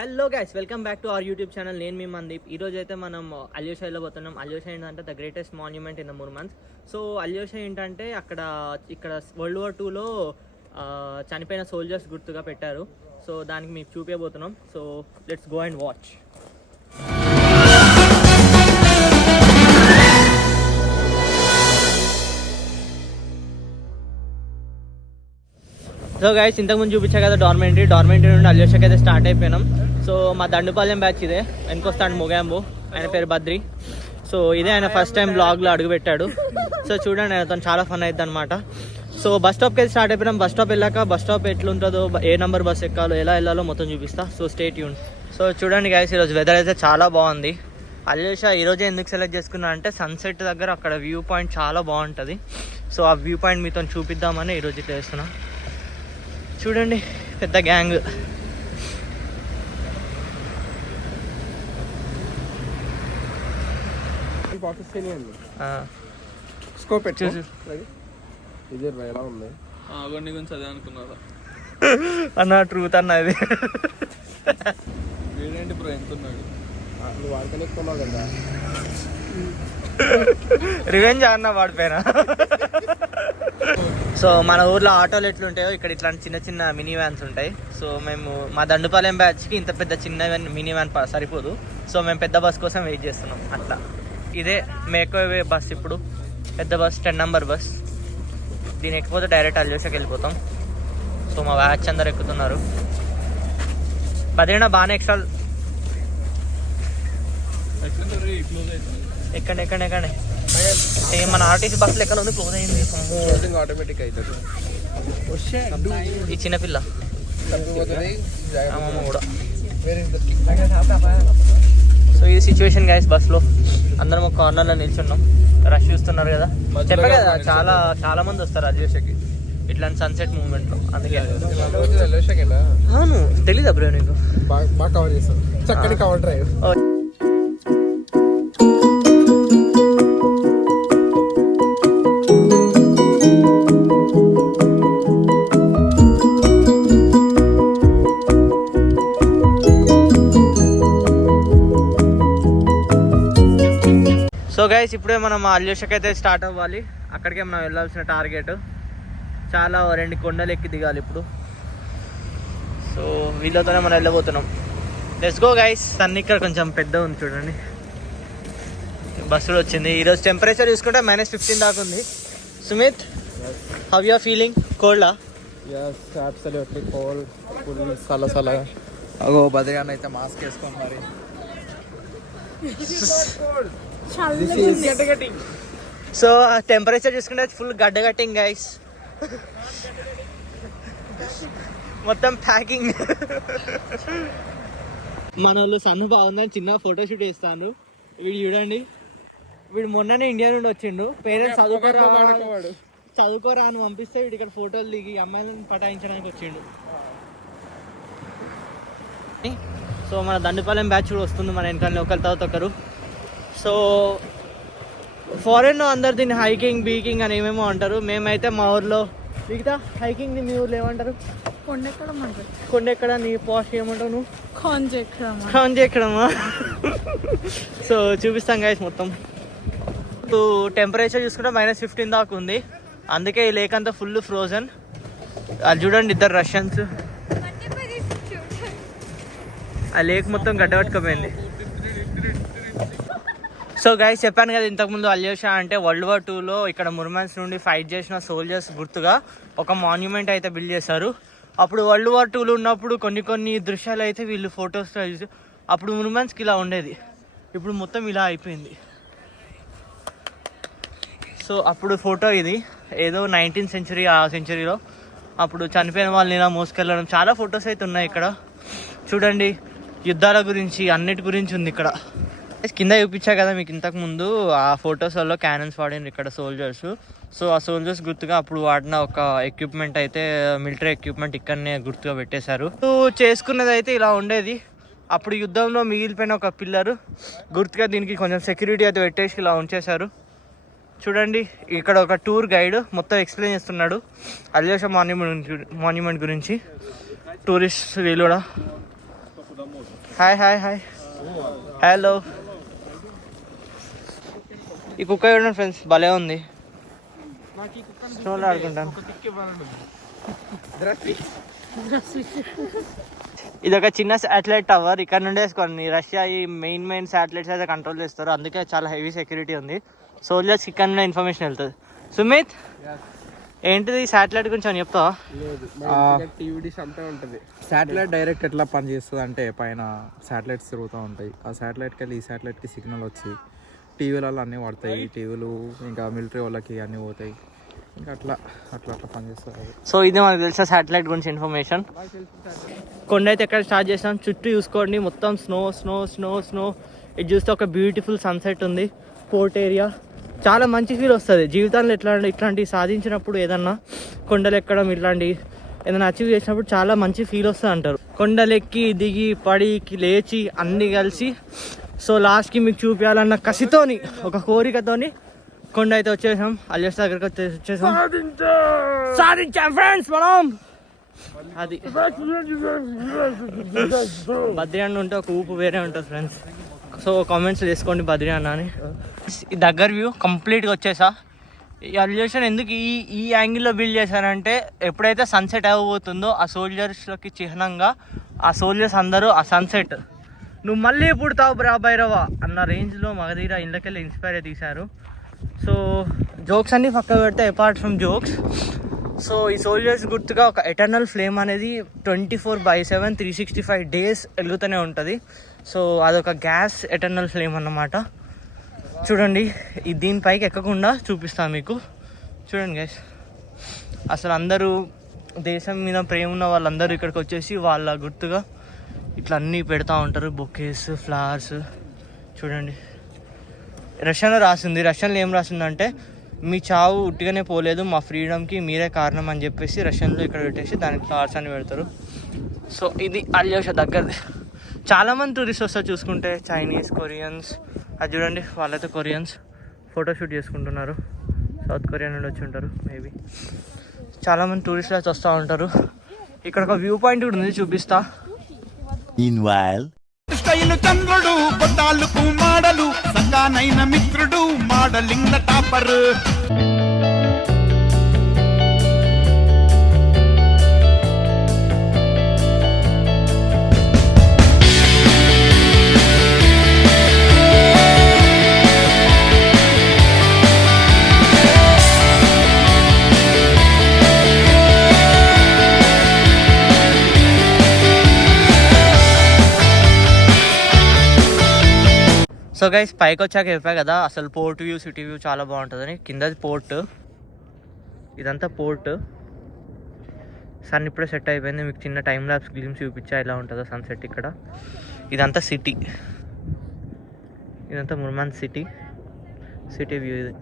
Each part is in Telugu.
Hello guys, welcome back to our YouTube channel. నేను మీ మందీప్. ఈరోజు అయితే మనం అల్యోషాలో పోతున్నాం. అల్యోషా ఏంటంటే the greatest monument in the Murmansk. So Alyosha ఏంటంటే ఇక్కడ వరల్డ్ వార్ 2లో చనిపోయిన సోల్జర్స్ గుర్తుగా పెట్టారు. సో దానికి మీకు చూపించబోతున్నాం. So let's go and watch. So guys, ఇంతకుముందు చూపించా కదా డార్మెంటరీ నుండి అల్యోషాకి అయితే స్టార్ట్ అయిపోయినాం. సో మా దండుపాలెం బ్యాచ్ ఇదే, వెనుకొస్తాడు మొగాంబో, ఆయన పేరు బద్రి. సో ఇదే ఆయన ఫస్ట్ టైం బ్లాగ్లో అడుగుపెట్టాడు. సో చూడండి, ఆయనతో చాలా ఫన్ అవుతుంది అనమాట. సో బస్ స్టాప్కి అయితే స్టార్ట్ అయిపోయినాం. బస్ స్టాప్ వెళ్ళాక బస్ స్టాప్ ఎట్లుంటుందో, ఏ నెంబర్ బస్ ఎక్కాలో, ఎలా వెళ్ళాలో మొత్తం చూపిస్తా. So stay tune. సో చూడండి గైస్, ఈరోజు వెదర్ అయితే చాలా బాగుంది. అల్యోషా ఈరోజే ఎందుకు సెలెక్ట్ చేసుకున్నా అంటే సన్సెట్ దగ్గర అక్కడ వ్యూ పాయింట్ చాలా బాగుంటుంది. సో ఆ వ్యూ పాయింట్ మీతో చూపిద్దామని ఈరోజు ఇట్లా చేస్తున్నా. చూడండి, పెద్ద గ్యాంగ్. అన్న ట్రూత్ అన్న ఇది. రివెంజ్ అన్న వాడిపోయినా. సో మన ఊర్లో ఆటోలు ఎట్లుంటాయో ఇక్కడ ఇట్లాంటి చిన్న చిన్న మినీ వ్యాన్స్ ఉంటాయి. సో మేము మా దండుపాలెం బ్యాచ్కి ఇంత పెద్ద చిన్న మినీ వ్యాన్ సరిపోదు. సో మేము పెద్ద బస్ కోసం వెయిట్ చేస్తున్నాం. అట్లా ఇదే మేకోవే బస్. ఇప్పుడు పెద్ద బస్ 10 నెంబర్ బస్. దీని ఎక్కిపోతే డైరెక్ట్ అల్యోషాకి వెళ్ళిపోతాం. సో మా బ్యాచ్ అందరు ఎక్కుతున్నారు. బద్రీనా బాగానే ఎక్స్ట్రా ఎక్కండి. మన ఆర్టీసీ బస్సులు ఎక్కడ ఉంది, క్లోజ్ అయింది. ఆటోమేటిక్ అవుతుంది. ఈ చిన్నపిల్ల కూడా. సో ఈ సిచ్యువేషన్ గైస్, బస్లో అందరం ఒక కార్నర్లో నిల్చున్నాం. రష్ చూస్తున్నారు కదా, చెప్పే కదా చాలా మంది వస్తారు అల్యోషాకి ఇట్లాంటి సన్సెట్ మూమెంట్ లో. అందుకే అవును, తెలీదా బ్రో నీకు? బాగా కవర్ చేస్తాం, చక్కని కవర్ డ్రైవ్. సో గైస్, ఇప్పుడే మనం అల్యోషాకి అయితే స్టార్ట్ అవ్వాలి. అక్కడికే మనం వెళ్ళాల్సిన టార్గెట్. చాలా 2 కొండలు ఎక్కి దిగాలి ఇప్పుడు. సో వీళ్ళతోనే మనం వెళ్ళబోతున్నాం. Let's go guys. సన్ ఇక్కడ కొంచెం పెద్ద ఉంది చూడండి. బస్సు వచ్చింది. ఈరోజు టెంపరేచర్ చూసుకుంటే -15 దాకా ఉంది. Sumit, how you are feeling? కోల్డా? yes, absolutely cold. ఫుల్ సలసలగా. అగో బద్రీనా అయితే మాస్క్ వేసుకోండి మరి. సో టెంపరేచర్ చూసుకుంటే ఫుల్ గడ్డగట్టింగ్ గైస్. మొత్తం ప్యాకింగ్. మన వాళ్ళు సన్ను బాగుందని చిన్న ఫోటోషూట్ చేస్తాను. వీడు చూడండి, వీడు మొన్ననే ఇండియా నుండి వచ్చిండు. పేరెంట్స్ చదువుకోరా అని పంపిస్తే వీడు ఇక్కడ ఫోటోలు దిగి అమ్మాయిలను పటాయించడానికి వచ్చిండు. సో మన దండుపాలెం బ్యాచ్ కూడా వస్తుంది మన వెనకాల, ఒకరి తర్వాత ఒకరు. సో ఫారెన్ అందరు దీన్ని హైకింగ్ బీకింగ్ అని ఏమేమో అంటారు. మేమైతే మా ఊర్లో మిగతా హైకింగ్ని మీ ఊర్లో ఏమంటారు? కొండెక్కడ. నీ పాష్ ఏమంటావు నువ్వు? ఖాంజ్ ఎక్కడమా. సో చూపిస్తాం గైస్ మొత్తం. టెంపరేచర్ చూసుకుంటే -15 దాకా ఉంది. అందుకే ఈ లేక్ అంతా ఫుల్ ఫ్రోజన్. అది చూడండి, 2 రష్యన్స్. ఆ లేక్ మొత్తం గడ్డపట్టుకుపోయింది. సో గైస్, చెప్పాను కదా ఇంతకుముందు అల్యోషా అంటే వరల్డ్ వార్ 2లో ఇక్కడ ముర్మాన్స్ నుండి ఫైట్ చేసిన సోల్జర్స్ గుర్తుగా ఒక మాన్యుమెంట్ అయితే బిల్డ్ చేశారు. అప్పుడు వరల్డ్ వార్ 2లో ఉన్నప్పుడు కొన్ని దృశ్యాలు అయితే వీళ్ళు ఫొటోస్ అప్పుడు ముర్మాన్స్కి ఇలా ఉండేది. ఇప్పుడు మొత్తం ఇలా అయిపోయింది. సో అప్పుడు ఫోటో ఇది, ఏదో 19th సెంచరీ, ఆ సెంచరీలో అప్పుడు చనిపోయిన వాళ్ళని ఇలా మోసుకెళ్ళడం. చాలా ఫొటోస్ అయితే ఉన్నాయి ఇక్కడ. చూడండి, యుద్ధాల గురించి అన్నిటి గురించి ఉంది ఇక్కడ. కింద చూపించా కదా మీకు ఇంతకుముందు, ఆ ఫొటోస్లో క్యానన్స్ వాడినారు ఇక్కడ సోల్జర్స్. సో ఆ సోల్జర్స్ గుర్తుగా అప్పుడు వాడిన ఒక ఎక్విప్మెంట్ అయితే, మిలిటరీ ఎక్విప్మెంట్ ఇక్కడనే గుర్తుగా పెట్టేశారు. చేసుకున్నది అయితే ఇలా ఉండేది. అప్పుడు యుద్ధంలో మిగిలిపోయిన ఒక పిల్లరు గుర్తుగా దీనికి కొంచెం సెక్యూరిటీ అయితే పెట్టేసి ఇలా ఉంచేశారు. చూడండి, ఇక్కడ ఒక టూర్ గైడ్ మొత్తం ఎక్స్ప్లెయిన్ చేస్తున్నాడు అల్యోషా మాన్యుమెంట్ గురించి. టూరిస్ట్ వీళ్ళు కూడా హాయ్ హాయ్ హాయ్ హలో. ఈ కుక్క చూడండి ఫ్రెండ్స్, భలే ఉంది. స్నోలో ఆడుకుంటాను. ఇది ఒక చిన్న శాటిలైట్ టవర్. ఇక్కడ నుండి వేసుకోండి. రష్యా ఈ మెయిన్ శాటిలైట్స్ అయితే కంట్రోల్ చేస్తారు, అందుకే చాలా హెవీ సెక్యూరిటీ ఉంది. సోల్జర్స్ ఇక్కడ నుండి ఇన్ఫర్మేషన్ వెళ్తుంది. సుమిత్, ఏంటిది శాటిలైట్ గురించి అని చెప్తావా? శాటిలైట్ డైరెక్ట్ ఎట్లా పనిచేస్తుంది అంటే, పైన శాటిలైట్స్ తిరుగుతూ ఉంటాయి. ఆ శాటిలైట్కి వెళ్ళి ఈ శాటిలైట్కి సిగ్నల్ వచ్చి టీవీలలో అన్నీ పడతాయి. టీవీలు ఇంకా మిలిటరీ వాళ్ళకి అన్నీ పోతాయి. ఇంకా అట్లా పనిచేస్తుంది. సో ఇది మనకు తెలిసిన శాటిలైట్ గురించి ఇన్ఫర్మేషన్. కొండ అయితే ఎక్కడ స్టార్ట్ చేసాం, చుట్టూ చూసుకోండి, మొత్తం స్నో స్నో స్నో స్నో. ఇది చూస్తే ఒక బ్యూటిఫుల్ సన్సెట్ ఉంది. పోర్ట్ ఏరియా చాలా మంచి ఫీల్ వస్తుంది జీవితంలో. ఇట్లాంటివి సాధించినప్పుడు, ఏదన్నా కొండలు ఎక్కడం, ఇట్లాంటి ఏదైనా అచీవ్ చేసినప్పుడు చాలా మంచి ఫీల్ వస్తుంది అంటారు. కొండలెక్కి దిగి పడికి లేచి అన్నీ కలిసి, సో లాస్ట్కి మీకు చూపించాలన్న కసితోని, ఒక కోరికతోని కొండ అయితే వచ్చేసాం. అలియాస్ దగ్గరికి వచ్చేసాం. సాధించాం ఫ్రెండ్స్ మనం. అది బద్రీ అన్న ఉంటే ఒక ఊపు వేరే ఉంటుంది ఫ్రెండ్స్. సో కామెంట్స్ వేసుకోండి బద్రీ అన్న అని. ఈ దగ్గర వ్యూ కంప్లీట్గా వచ్చేసా. ఈ అలియేషన్ ఎందుకు ఈ యాంగిల్లో బిల్డ్ చేశారంటే, ఎప్పుడైతే సన్సెట్ అవ్వబోతుందో ఆ సోల్జర్స్కి చిహ్నంగా ఆ సోల్జర్స్ అందరూ ఆ సన్సెట్ నువ్వు మళ్ళీ పుడతావు బ్రా భైరవ అన్న రేంజ్లో మగధీర ఇళ్ళకెళ్ళి ఇన్స్పైర్ తీశారు. సో జోక్స్ అన్నీ పక్క పెడితే, అపార్ట్ ఫ్రమ్ జోక్స్, సో ఈ సోల్జర్స్ గుర్తుగా ఒక ఎటర్నల్ ఫ్లేమ్ అనేది 24/7 365 days వెలుగుతూనే ఉంటుంది. సో అదొక గ్యాస్ ఎటర్నల్ ఫ్లేమ్ అన్నమాట. చూడండి, దీనిపైకి ఎక్కకుండా చూపిస్తాను మీకు. చూడండి గైస్, అసలు అందరూ దేశం మీద ప్రేమ ఉన్న వాళ్ళందరూ ఇక్కడికి వచ్చేసి వాళ్ళ గుర్తుగా ఇట్లా అన్నీ పెడతా ఉంటారు, బొకేస్, ఫ్లవర్స్. చూడండి, రష్యాలో రాసింది. రష్యన్లో ఏం రాసిందంటే, మీ చావు ఉట్టిగానే పోలేదు, మా ఫ్రీడమ్కి మీరే కారణం అని చెప్పేసి రష్యన్లో ఇక్కడ పెట్టేసి దానికి ఫ్లవర్స్ అని పెడతారు. సో ఇది అలియాషా దగ్గరది. చాలామంది టూరిస్ట్ వస్తారు చూసుకుంటే, చైనీస్, కొరియన్స్. అది చూడండి, వాళ్ళైతే కొరియన్స్ ఫోటోషూట్ చేసుకుంటున్నారు. సౌత్ కొరియా నుండి వచ్చి ఉంటారు మేబీ. చాలామంది టూరిస్టులు అయితే వస్తూ ఉంటారు. ఇక్కడ ఒక వ్యూ పాయింట్ కూడా ఉంది, చూపిస్తా. స్టైలు చంద్రుడు, కొట్టాలకు మాడలు, సగానైన మిత్రుడు, మోడలింగ్ టాపర్. సో గైస్, పైకి వచ్చాక చెప్పా కదా అసలు పోర్ట్ వ్యూ, సిటీ వ్యూ చాలా బాగుంటుందని. కిందది పోర్ట్, ఇదంతా పోర్ట్. సన్ ఇప్పుడే సెట్ అయిపోయింది. మీకు చిన్న టైం ల్యాప్స్ గ్లిమ్స్ చూపించా ఎలా ఉంటుందో సన్సెట్ ఇక్కడ. ఇదంతా సిటీ, ఇదంతా ముర్మాన్స్ సిటీ వ్యూ ఇది.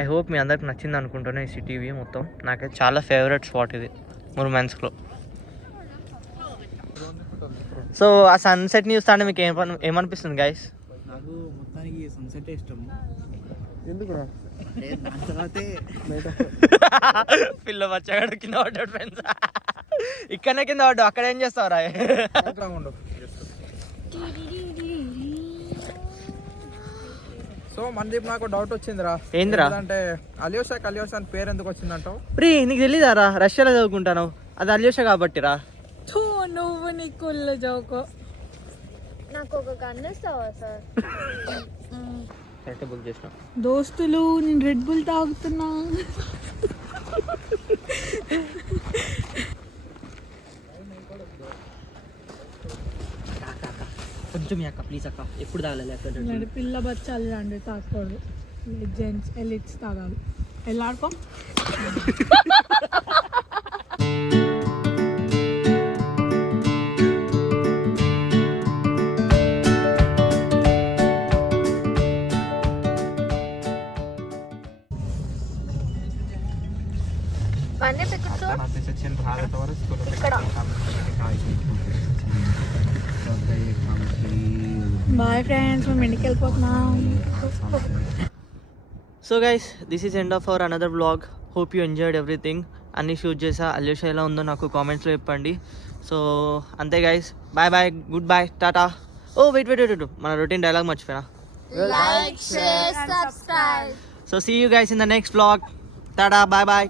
ఐ హోప్ మీ అందరికి నచ్చింది అనుకుంటున్నా ఈ సిటీ వ్యూ మొత్తం. నాకైతే చాలా ఫేవరెట్ స్పాట్ ఇది ముర్మాన్స్లో. సో ఆ సన్సెట్ని చూస్తాంటే మీకు ఏమనిపిస్తుంది గైస్? నాకు మొత్తానికి సన్సెట్ ఇష్టం. ఎందుకు పిల్ల వచ్చాడు కింద పడ్డాడు ఫ్రెండ్స్. ఇక్కడనే కింద పడ్డావు, అక్కడ ఏం చేస్తావురా? సో మనదీప్, నాకు డౌట్ వచ్చిందిరా. ఏందిరా? అంటే అలియాషా అని పేరు ఎందుకు వచ్చిందంటావు? ప్రీ, నీకు తెలీదారా? రష్యాలో చదువుకుంటాను, అది అలియాషా కాబట్టిరా. నువ్వు నీ కుళ్ళ జోకు. నాకు ఒక గన్ ఇస్తావా సార్? అయితే బుక్ చేసిన. దోస్తులు, నేను రెడ్ బుల్ తాగుతున్నా. కొంచెం అక్క ప్లీజ్ అక్క, ఎప్పుడు తాగాలి అక్కడ? పిల్ల బచ్చాలి రండి, తాగకూడదు. జెంట్స్ ఎలిట్స్ తాగాలి. వెళ్ళాడుకో. బాయ్ ఫ్రెండ్స్, మేము ఇంటికి వెళ్ళిపోతున్నాం. So guys, this is end of our another vlog. Hope you enjoyed everything. అన్ని షూట్ చేసా. అలియాషా ఎలా ఉందో నాకు కామెంట్స్లో చెప్పండి. సో అంతే guys, bye bye, good bye, tata. Oh wait మన రొటీన్ డైలాగ్ మర్చిపోయినా. Like, share, subscribe. So see you guys in the next vlog. Tada, bye bye.